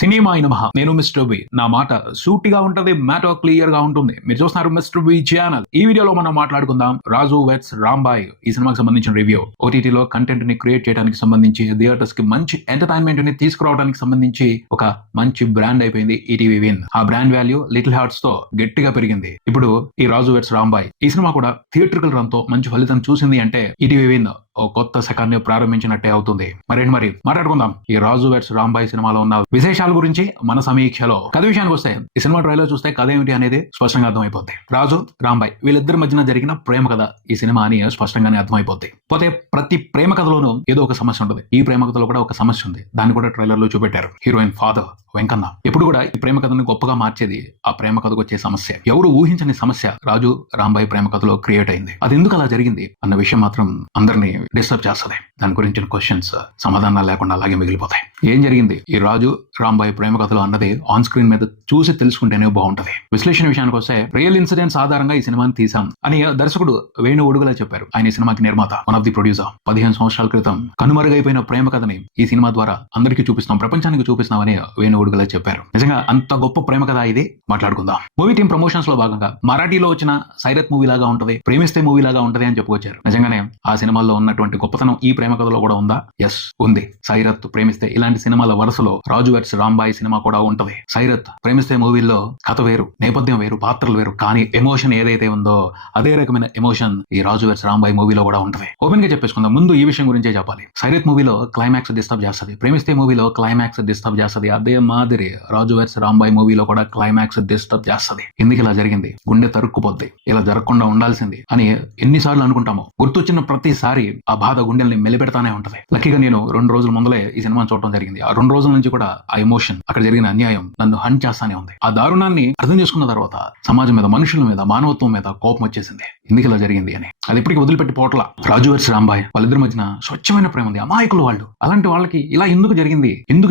సినిమాయి నమః. నేను mister B. నా మాట సూటిగా ఉంటది, మ్యాటర్ క్లియర్ గా ఉంటుంది. మీరు చూస్తున్నారు మిస్టర్ బి ఛానల్. ఈ వీడియోలో మనం మాట్లాడుకుందాం రాజు వెట్స్ రాంబాయ్ ఈ సినిమాకి సంబంధించిన రివ్యూ. ఓటీటీలో కంటెంట్ ని క్రియేట్ చేయడానికి సంబంధించి, థియేటర్స్ కి మంచి ఎంటర్టైన్మెంట్ ని తీసుకురావడానికి సంబంధించి ఒక మంచి బ్రాండ్ అయిపోయింది ఈటీవీ విన్. ఆ బ్రాండ్ వాల్యూ లిటిల్ హార్ట్స్ తో గట్టిగా పెరిగింది. ఇప్పుడు ఈ రాజు వెట్స్ రాంబాయ్ ఈ సినిమా కూడా థియేట్రికల్ రన్ తో మంచి ఫలితం చూసింది అంటే ఈటీవీ విన్ ఓ కొత్త శకాన్ని ప్రారంభించినట్టే అవుతుంది. మరి మాట్లాడుకుందాం ఈ రాజు వెట్స్ రాంబాయ్ సినిమాలో ఉన్న విశేషాల గురించి మన సమీక్షలో. కథ విషయానికి వస్తే ఈ సినిమా ట్రైలర్ చూస్తే కథ ఏమిటి అనేది స్పష్టంగా అర్థమైపోద్ది. రాజు రాంబాయ్ వీళ్ళిద్దరి మధ్యన జరిగిన ప్రేమ కథ ఈ సినిమా అని స్పష్టంగానే అర్థమైపోద్ది. పోతే ప్రతి ప్రేమ కథలోనూ ఏదో ఒక సమస్య ఉంటుంది. ఈ ప్రేమ కథలో కూడా ఒక సమస్య ఉంది. దాన్ని కూడా ట్రైలర్ లో చూపెట్టారు. Heroine father Venkanna. ఎప్పుడు కూడా ఈ ప్రేమ కథను గొప్పగా మార్చేది ఆ ప్రేమ కథకు వచ్చే సమస్య. ఎవరు ఊహించని సమస్య రాజు రాంబాయ్ ప్రేమ కథలో క్రియేట్ అయింది. అది ఎందుకు అలా జరిగింది అన్న విషయం మాత్రం అందరినీ డిస్టర్బ్ చేస్తుంది. దాని గురించిన క్వశ్చన్స్ సమాధానాలు లేకుండా అలాగే మిగిలిపోతాయి. ఏం జరిగింది ఈ రాజు రాంబాయ్ ప్రేమ కథలో అన్నది ఆన్ స్క్రీన్ మీద చూసి తెలుసుకుంటేనే బాగుంటది. విశ్లేషణ విషయానికి వస్తే రియల్ ఇన్సిడెంట్స్ ఆధారంగా ఈ సినిమాని తీసాం అని దర్శకుడు వేణు ఒడుగులా చెప్పారు. ఆయన ఈ సినిమాకి నిర్మాత, వన్ ఆఫ్ ది ప్రొడ్యూసర్. 15 సంవత్సరాల క్రితం కనుమరుగైపోయిన ప్రేమ కథని ఈ సినిమా ద్వారా అందరికీ చూపిస్తాం, ప్రపంచానికి చూపిస్తామని వేణు ఒడుగులా చెప్పారు. నిజంగా అంత గొప్ప ప్రేమ కథ ఇది. మాట్లాడుకుందాం. మూవీ టీం ప్రమోషన్స్ లో భాగంగా మరాఠీలో వచ్చిన సైరత్ మూవీ లాగా ఉంటది, ప్రేమిస్తే మూవీ లాగా ఉంటది అని చెప్పుకొచ్చారు. నిజంగానే ఆ సినిమాల్లో ఉన్నటువంటి గొప్పతనం ఈ ప్రేమ కథలో కూడా ఉందా? ఎస్, ఉంది. సైరత్, ప్రేమిస్తే ఇలాంటి సినిమాల వరుసలో రాజు వెట్స్ రాంబాయ్ సినిమా కూడా ఉంటది. సైరత్, ప్రేమిస్తే మూవీల్లో కథ వేరు, నేపథ్యం వేరు, పాత్రలు వేరు, కానీ ఎమోషన్ ఏదైతే ఉందో అదే రకమైన ఎమోషన్ ఈ రాజు వెట్స్ రాంబాయ్ మూవీలో కూడా ఉంటది. ఓపెన్ గా చెప్పేసుకుందాం. ముందు ఈ విషయం గురించే చెప్పాలి. సైరత్ మూవీలో క్లైమాక్స్ డిస్టర్బ్ చేస్తుంది, ప్రేమిస్తే మూవీలో క్లైమాక్స్ డిస్టర్బ్ చేస్తుంది. అదే మాదిరి రాజు వెట్స్ రాంబాయ్ మూవీలో కూడా క్లైమాక్స్ డిస్టర్బ్ చేస్తుంది. ఎందుకు ఇలా జరిగింది? గుండె తరుక్కుపోద్ది, ఇలా జరగకుండా ఉండాల్సింది అని ఎన్నిసార్లు అనుకుంటామో, గుర్తొచ్చిన ప్రతిసారి ఆ బాధ గుండెల్ని మెలిపెడతానే ఉంటది. లక్కీగా నేను 2 రోజుల ముందలే ఈ సినిమాని చూడటం జరిగింది. ఆ 2 రోజుల నుంచి కూడా ఆ ఎమోషన్, అక్కడ జరిగిన అన్యాయం నన్ను హంట్ చేస్తానే ఉంది. ఆ దారుణాన్ని అర్థం చేసుకున్న తర్వాత సమాజం మీద, మనుషుల మీద, మానవత్వం మీద కోపం వచ్చేసింది. ఎందుకు ఇలా జరిగింది అని. అది ఇప్పటికీ వదిలిపెట్టి పోట్ల. రాజు వెట్స్ రాంబాయ్ వాళ్ళిద్దరి మధ్యన స్వచ్ఛమైన ప్రేమ ఉంది. అమాయకులు వాళ్ళు. అలాంటి వాళ్ళకి ఇలా ఎందుకు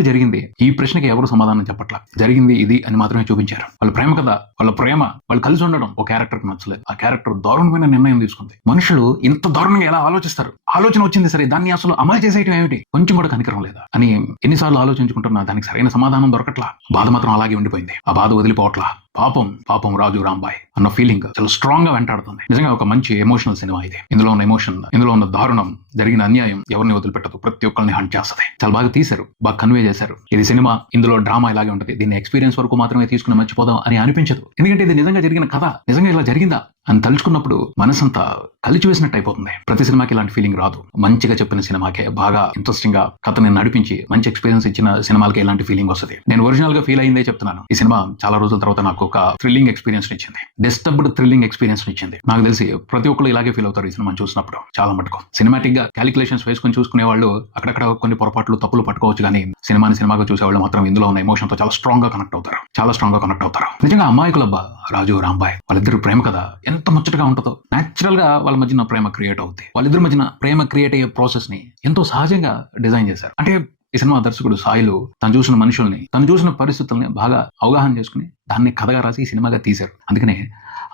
జరిగింది ఈ ప్రశ్నకి ఎవరు సమాధానం చెప్పట్ల. జరిగింది ఇది అని మాత్రమే చూపించారు. వాళ్ళ ప్రేమ కదా, వాళ్ళ ప్రేమ, వాళ్ళు కలిసి ఉండడం ఒక క్యారెక్టర్ కి నచ్చలేదు. ఆ క్యారెక్టర్ దారుణమైన నిర్ణయం తీసుకుంది. మనుషులు ఇంత దారుణంగా ఎలా ఆలోచిస్తారు? ఆలోచన వచ్చింది సరే, దాన్ని అసలు అమలు చేసేయటం ఏమిటి? కొంచెం కూడా కనికరం లేదా అని ఎన్నిసార్లు ఆలోచించుకుంటున్నా దానికి సరైన సమాధానం దొరకట్లా. బాధ మాత్రం అలాగే ఉండిపోయింది. ఆ బాధ వదిలిపోవట్లా. పాపం రాజు రాంబాయ్ అన్న ఫీలింగ్ చాలా స్ట్రాంగ్ గా వెంటాడుతుంది. నిజంగా ఒక మంచి ఎమోషనల్ సినిమా ఇది. ఇందులో ఉన్న ఎమోషన్, ఇందులో ఉన్న దారుణం, జరిగిన అన్యాయం ఎవరిని వదిలిపెట్టదు, ప్రతి ఒక్కరిని హంట్ చేస్తుంది. చాలా బాగా తీశారు, బాగా కన్వే చేశారు. ఇది సినిమా, ఇందులో డ్రామా ఇలాగే ఉంటుంది. దీన్ని ఎక్స్పీరియన్స్ వరకు మాత్రమే తీసుకుని మర్చిపోదాం అని అనిపించదు. ఎందుకంటే ఇది నిజంగా జరిగిన కథ. నిజంగా ఇలా జరిగిందా అని తలుచుకున్నప్పుడు మనసంతా కలిసి వేసినట్టు అయిపోతుంది. ప్రతి సినిమాకి ఇలాంటి ఫీలింగ్ రాదు. మంచిగా చెప్పిన సినిమాకే, బాగా ఇంట్రెస్టింగ్ గా కథని నడిపించి మంచి ఎక్స్పీరియన్స్ ఇచ్చిన సినిమాలకి ఇలాంటి ఫీలింగ్ వస్తుంది. నేను ఒరిజినల్ గా ఫీల్ అయిందే చెప్తున్నాను. ఈ సినిమా చాలా రోజుల తర్వాత నాకు ఒక థ్రిల్లింగ్ ఎక్స్పీరియన్స్ ఇచ్చింది. డిస్టర్బ్డ్ థ్రిల్లింగ్ ఎక్స్పీరియన్స్ ఇచ్చింది. నాకు తెలిసి ప్రతి ఒక్కరు ఇలాగే ఫీల్ అవుతారు ఈ సినిమా చూసినప్పుడు. చాలా మటుకు సినిమాటిక్ గా క్యాలిక్యులేషన్స్ వేసుకుని చూసుకునే వాళ్ళు అక్కడక్కడ కొన్ని పొరపాట్లు, తప్పులు పట్టుకోవచ్చు, కానీ సినిమాగా చూసేవాళ్ళు మాత్రం ఇందులో ఉన్న ఎమోషన్ తో చాలా స్ట్రాంగ్ గా కనెక్ట్ అవుతారు. నిజంగా అమాయకులబ్బా రాజు రాంబాయ్. వాళ్ళిద్దరు ప్రేమ కదా ఎంత ముచ్చటగా ఉంటుందో. నేచురల్ గా వాళ్ళ మధ్యన ప్రేమ క్రియేట్ అవుతుంది. వాళ్ళిద్దరి మధ్యన ప్రేమ క్రియేట్ అయ్యే ప్రాసెస్ ని ఎంతో సహజంగా డిజైన్ చేశారు. అంటే ఈ సినిమా దర్శకుడు సాయిలు తను చూసిన మనుషుల్ని, తను చూసిన పరిస్థితుల్ని బాగా అవగాహన చేసుకుని దాన్ని కథగా రాసి ఈ సినిమాగా తీశారు. అందుకనే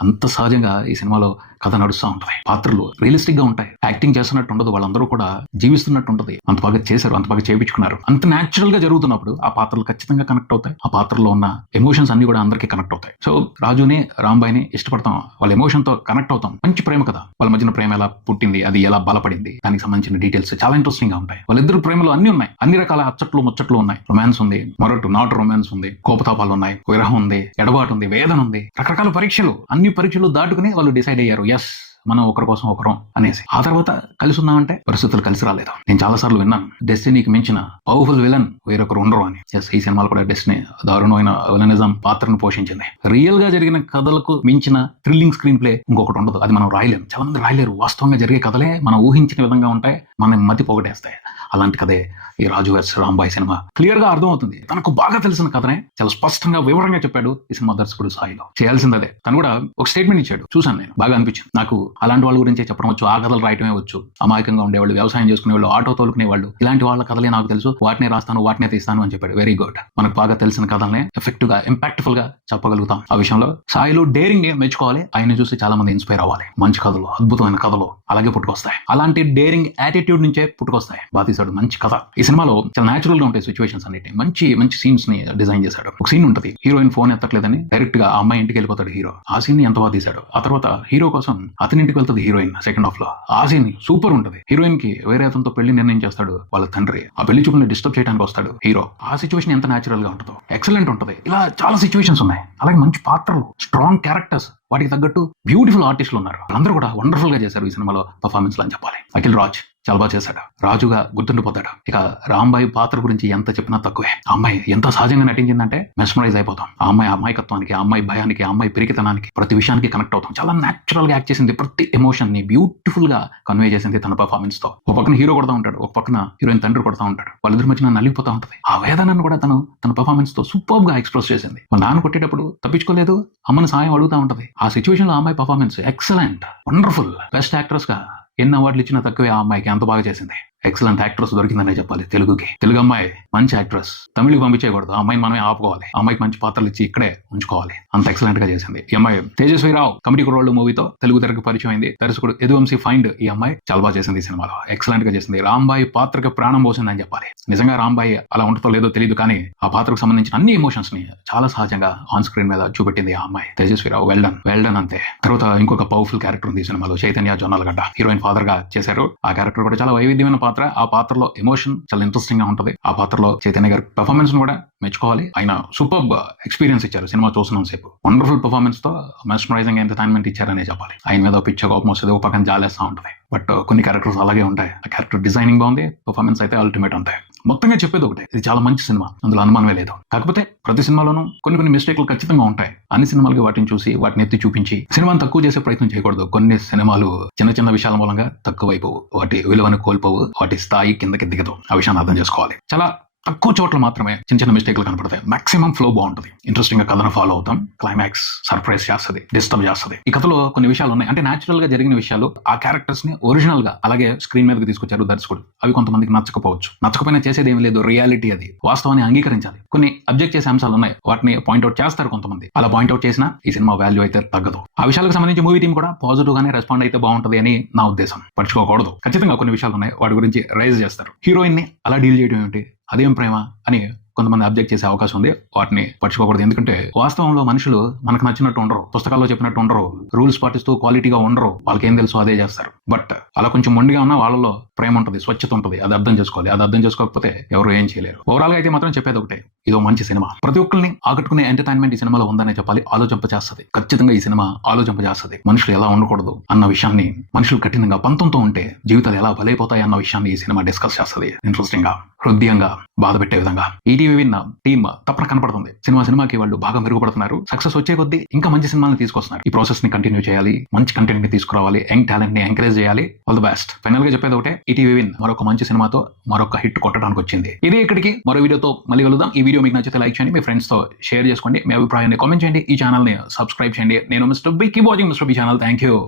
అంత సహజంగా ఈ సినిమాలో కథ నడుస్తూ ఉంటది. పాత్రలు రియలిస్టిక్ గా ఉంటాయి. యాక్టింగ్ చేస్తున్నట్టు ఉండదు, వాళ్ళందరూ కూడా జీవిస్తున్నట్టు ఉంటది. అంత బాగా చేశారు, అంత బాగా చేయించుకున్నారు. అంత న్యాచురల్ గా జరుగుతున్నప్పుడు ఆ పాత్రలు ఖచ్చితంగా కనెక్ట్ అవుతాయి. ఆ పాత్రలో ఉన్న ఎమోషన్స్ అన్ని కూడా అందరికీ కనెక్ట్ అవుతాయి. సో రాజుని రాంబాయ్ని ఇష్టపడతాం, వాళ్ళ ఎమోషన్ తో కనెక్ట్ అవుతాం. మంచి ప్రేమ కదా. వాళ్ళ మధ్యన ప్రేమ ఎలా పుట్టింది, అది ఎలా బలపడింది, దానికి సంబంధించిన డీటెయిల్స్ చాలా ఇంట్రెస్టింగ్ గా ఉంటాయి. వాళ్ళిద్దరు ప్రేమలో అన్ని ఉన్నాయి. అన్ని రకాల అచ్చట్లు ముచ్చట్లు ఉన్నాయి. రొమాన్స్ ఉంది, మరొకటి నాట్ రొమాన్స్ ఉంది, కోపతాపాలు ఉన్నాయి, విరహం ఉంది, ఎడబాటు ఉంది, వేదన ఉంది, రకరకాల పరీక్షలు. అన్ని పరీక్షలు దాటుకుని వాళ్ళు డిసైడ్ అయ్యారు, ఎస్ మనం ఒకరి కోసం ఒకరం అనేసి. ఆ తర్వాత కలిసి ఉన్నామంటే పరిస్థితులు కలిసి రాలేదు. నేను చాలా సార్లు విన్నాను, డెస్టినీకి మించిన పవర్ఫుల్ విలన్ వేరొకరు ఉండరు అని. ఎస్, ఈ సినిమాలో కూడా డెస్టినీ దారుణమైన విలనిజం పాత్రను పోషించింది. రియల్ గా జరిగిన కథలకు మించిన థ్రిల్లింగ్ స్క్రీన్ ప్లే ఇంకొకటి ఉండదు. అది మనం రాయలేము, చాలా మంది రాయలేరు. వాస్తవంగా జరిగే కథలే మనం ఊహించిన విధంగా ఉంటాయి, మనం మతి పోగొట్టేస్తాయి. అలాంటి కథే ఈ రాజు వెట్స్ రాంబాయ్ సినిమా. క్లియర్ గా అర్థం అవుతుంది. తనకు బాగా తెలిసిన కథనే చాలా స్పష్టంగా, వివరంగా చెప్పాడు ఈ సినిమా దర్శకుడు సాయిలో. చేయాల్సిందే. తను కూడా ఒక స్టేట్మెంట్ ఇచ్చాడు, చూసాను నేను, బాగా అనిపించింది నాకు. అలాంటి వాళ్ళ గురించే చెప్పడం వచ్చు, ఆ కథలు రాయటమే వచ్చు. అమాయకంగా ఉండేవాళ్ళు, వ్యవసాయం చేసుకునేవాళ్ళు, ఆటో తోలుకునేవాళ్ళు, ఇలాంటి వాళ్ళ కథలే నాకు తెలుసు, వాటినే రాస్తాను, వాటినే తీస్తాను అని చెప్పాడు. Very good. మనకు బాగా తెలిసిన కథలనే ఎఫెక్టివ్ గా, ఇంపాక్ట్ఫుల్ గా చెప్పగలుగుతాం. ఆ విషయంలో సాయిలో డేరింగ్ మెచ్చుకోవాలి. ఆయన చూసి చాలా మంది ఇన్స్పైర్ అవ్వాలి. మంచి కథలు, అద్భుతమైన కథలు అలాగే పుట్టుకొస్తాయి. అలాంటి డేరింగ్ యాటిట్యూడ్ నుంచే పుట్టుకొస్తాయి. బాగా తీసాడు చేశాడు మంచి కథ. ఈ సినిమాలో చాలా న్యాచురల్ గా ఉంటాయి సిచ్యువేషన్స్ అన్నిటి. మంచి మంచి సీన్స్ ని డిజైన్ చేశాడు. ఒక సీన్ ఉంటుంది, హీరోయిన్ ఫోన్ ఎత్తట్లేదని డైరెక్ట్ గా ఆ అమ్మాయి ఇంటికి వెళ్ళిపోతాడు హీరో. ఆ సీన్ ని ఎంత బాగా తీశాడు. ఆ తర్వాత హీరో కోసం అతని ఇంటికి వెళ్తుంది హీరోయిన్ సెకండ్ హాఫ్ లో. ఆ సీన్ సూపర్ ఉంటుంది. హీరోయిన్ కి వేరే అతనితో పెళ్లి నిర్ణయం చేస్తాడు వాళ్ళ తండ్రి. ఆ పెళ్లి చూపుని డిస్టర్బ్ చేయడానికి వస్తాడు హీరో. ఆ సిచ్యువేషన్ ఎంత న్యాచురల్ గా ఉంటుందో ఎక్సలెంట్ ఉంటుంది. ఇలా చాలా సిచ్యువేషన్స్ ఉన్నాయి. అలాగే మంచి పాత్రలు, స్ట్రాంగ్ క్యారెక్టర్స్, వాటికి తగ్గట్టు బ్యూటిఫుల్ ఆర్టిస్టులు ఉన్నారు. అందరూ కూడా వండర్ఫుల్ గా చేశారు ఈ సినిమాలో పర్ఫార్మెన్స్ అని చెప్పాలి. అఖిల్ రాజ్ చాలా బాగా చేశాడు, రాజుగా గుర్తుండిపోతాడు. ఇక రాంబాయి పాత్ర గురించి ఎంత చెప్పినా తక్కువే. ఆ అమ్మాయి ఎంత సహజంగా నటించిందంటే మెస్మరైజ్ అయిపోతాం. ఆ అమ్మాయి అమాయకత్వానికి, ఆ అమ్మాయి భయానికి, ఆ అమ్మాయి పిరికితనానికి, ప్రతి విషయానికి కనెక్ట్ అవుతాం. చాలా న్యాచురల్ గా యాక్ట్ చేసింది. ప్రతి ఎమోషన్ ని బ్యూటిఫుల్ గా కన్వే చేసింది తన పర్ఫార్మెన్స్ తో. ఒక పక్కన హీరో కొడతా ఉంటాడు, ఒక పక్కన హీరోయిన్ తండ్రి కొడతా ఉంటాడు. వాళ్ళిద్దరి మధ్యన నలిగిపోతా ఉంటుంది. ఆ వేదనను కూడా తన పర్ఫార్మెన్స్ తో సూపర్ గా ఎక్స్ప్రెస్ చేసింది. వాళ్ళ నాన్న కొట్టేటప్పుడు తప్పించుకోలేదు, అమ్మని సాయం అడుగుతా ఉంటది. ఆ సిచ్యువేషన్ లో ఆ అమ్మాయి performance excellent, wonderful. Best actress గా ఎన్ని అవార్డులు ఇచ్చినా తక్కువే. ఆ అమ్మాయికి అంత బాగా చేసింది. ఎక్సలెంట్ యాక్ట్రెస్ దొరికిందనే చెప్పాలి తెలుగుకి. తెలుగు అమ్మాయి మంచి యాక్ట్రెస్. తమిళకి పంపించేయకూడదు, ఆ అమ్మాయిని మనమే ఆపుకోవాలి. ఆ అమ్మాయికి మంచి పాత్రలు ఇచ్చి ఇక్కడే ఉంచుకోవాలి. అంత ఎక్సలెంట్ గా చేసింది ఈ అమ్మాయి. తేజస్వీరావు కమిటీ కుర్రోళ్ళు మూవీతో తెలుగు తెరకు పరిచయం అయింది. దర్శకుడు యదువంశీ ఫైండ్ ఈ అమ్మాయి చాలా బాగా చేసింది ఈ సినిమాలో. ఎక్సలెంట్ గా చేసింది. రాంబాయి పాత్రకి ప్రాణం పోసిందని చెప్పాలి. నిజంగా రాంబాయి అలా ఉంటుందో లేదో తెలియదు, కానీ ఆ పాత్రకు సంబంధించిన అన్ని ఎమోషన్స్ ని చాలా సహజంగా ఆన్ స్క్రీన్ మీద చూపెట్టింది ఆ అమ్మాయి. తేజస్వీరావు వెల్ డన్ అంతే. తర్వాత ఇంకొక పవర్ఫుల్ క్యారెక్టర్ ఉంది ఈ సినిమాలో, చైతన్య జొన్నలగడ్డ. హీరోయిన్ ఫాదర్ గా చేశారు. ఆ క్యారెక్టర్ కూడా చాలా వైవిధ్యమైన పాత్ర. ఆ పాత్రలో ఎమోషన్ చాలా ఇంట్రెస్టింగ్ గా ఉంటుంది. ఆ పాత్రలో చైతన్య గారి పెర్ఫార్మెన్స్ కూడా మెచ్చుకోవాలి. ఆయన సూపర్ ఎక్స్పీరియన్స్ ఇచ్చారు సినిమా చూస్తున్నంత సేపు. వండర్ఫుల్ పర్ఫార్మెన్స్ తో మెస్మరైజింగ్ ఎంటర్టైన్మెంట్ ఇచ్చారనే చెప్పాలి. ఆయన మీద పిచ్చ కోపం వస్తుంది, ఒక పక్కన జాలేస్తా ఉంటుంది. బట్ కొన్ని క్యారెక్టర్స్ అలాగే ఉంటాయి. ఆ క్యారెక్టర్ డిజైనింగ్ బాగుంది, పర్ఫార్మెన్స్ అయితే అల్టిమేట్ ఉంటాయి. మొత్తంగా చెప్పేది ఒకటే, ఇది చాలా మంచి సినిమా, అందులో అనుమానమే లేదు. కాకపోతే ప్రతి సినిమాలోనూ కొన్ని మిస్టేక్లు ఖచ్చితంగా ఉంటాయి. అన్ని సినిమాలకి వాటిని చూసి వాటిని ఎత్తి చూపించి సినిమాని తక్కువ చేసే ప్రయత్నం చేయకూడదు. కొన్ని సినిమాలు చిన్న విషయాల మూలంగా తక్కువైపోవు, వాటి విలువను కోల్పోవు, వాటి స్థాయి కిందకి దిగదు. ఆ విషయాన్ని అర్థం చేసుకోవాలి. చాలా తక్కువ చోట్ల మాత్రమే చిన్న మిస్టేక్లు కనపడతాయి. మాక్సిమం ఫ్లో బాగుంటుంది. ఇంట్రెస్టింగ్ గా కథను ఫాలో అవుతాం. క్లైమాక్స్ సర్ప్రైజ్ చేస్తుంది, డిస్టర్బ్ చేస్తుంది. ఈ కథలో కొన్ని విషయాలు ఉన్నాయి, అంటే న్యాచురల్ గా జరిగిన విషయాలు. ఆ క్యారెక్టర్స్ ని ఒరిజినల్ గా అలాగే స్క్రీన్ మీదకి తీసుకొచ్చారు దర్శకుడు. అవి కొంతమందికి నచ్చకపోవచ్చు. నచ్చకపోయినా చేసేది ఏమి లేదు, రియాలిటీ అది. వాస్తవాన్ని అంగీకరించాలి. కొన్ని అబ్జెక్ట్ చేసే అంశాలు ఉన్నాయి, వాటిని పాయింట్అవుట్ చేస్తారు కొంతమంది. అలా పాయింట్అవుట్ చేసినా ఈ సినిమా వాల్యూ అయితే తగ్గదు. ఆ విషయాలకు సంబంధించి మూవీ టీం కూడా పాజిటివ్ గానే రెస్పాండ్ అయితే బాగుంటుంది అని నా ఉద్దేశం. పడుచుకోకూడదు. ఖచ్చితంగా కొన్ని విషయాలు ఉన్నాయి, వాటి గురించి రైజ్ చేస్తారు. హీరోయిన్ ని అలా డీల్ చేయడం ఏంటి, అదేం ప్రేమ అని కొంతమంది అబ్జెక్ట్ చేసే అవకాశం ఉంది. వాటిని పట్టుకోకూడదు. ఎందుకంటే వాస్తవంలో మనుషులు మనకు నచ్చినట్టు ఉండరు, పుస్తకాల్లో చెప్పినట్టు ఉండరు, రూల్స్ పాటిస్తూ క్వాలిటీగా ఉండరు. వాళ్ళకి ఏం తెలుసు అదే చేస్తారు. బట్ అలా కొంచెం మొండిగా ఉన్న వాళ్ళలో ప్రేమ ఉంటుంది, స్వచ్ఛత ఉంటుంది. అది అర్థం చేసుకోవాలి. అది అర్థం చేసుకోకపోతే ఎవరు ఏం చేయలేరు. ఓవరాల్ గా అయితే మాత్రం చెప్పేది ఒకటే, ఇదో మంచి సినిమా. ప్రతి ఒక్కరిని ఆకట్టుకునే ఎంటర్టైన్మెంట్ ఈ సినిమాలో ఉందనే చెప్పాలి. ఆలోచింపచేస్తుంది. ఖచ్చితంగా ఈ సినిమా ఆలోచింపచేస్తుంది. మనుషులు ఎలా ఉండకూడదు అన్న విషయాన్ని, మనుషులు కఠినంగా పంతంతో ఉంటే జీవితాలు ఎలా బలైపోతాయి అన్న విషయాన్ని ఈ సినిమా డిస్కస్ చేస్తుంది. ఇంట్రెస్టింగ్ గా, హృదయంగా బాధ పెట్టే విధంగా. ఈటీవీ విన్న టీమ్ తప్పన కనపడుతుంది. సినిమాకి వాళ్ళు బాగా మెరుగుపడుతున్నారు. సక్సెస్ వచ్చే కొద్దీ ఇంకా మంచి సినిమాలను తీసుకొస్తున్నారు. ఈ ప్రాసెస్ ని కంటిన్యూ చేయాలి, మంచి కంటెంట్ ని తీసుకురావాలి, యంగ్ టాలెంట్ ని ఎంకరేజ్ చేయాలి. All the best. ఫైనల్ గా చెప్పేది ఒకటే, ఈటీవీ విన్ మరొక మంచి సినిమాతో మరొక హిట్ కొట్టడానికి వచ్చింది. ఇది ఇక్కడికి మరో వీడియోతో మళ్ళీ కలుద్దాం. ఈ వీడియో మీకు నచ్చితే లైక్ చేయండి, మీ ఫ్రెండ్స్ తో షేర్ చేసుకోండి, మీ అభిప్రాయాన్ని కామెంట్ చేయండి, ఈ ఛానల్ ని సబ్స్క్రైబ్ చేయండి. నేను mister B, keep watching mister B channel. Thank you.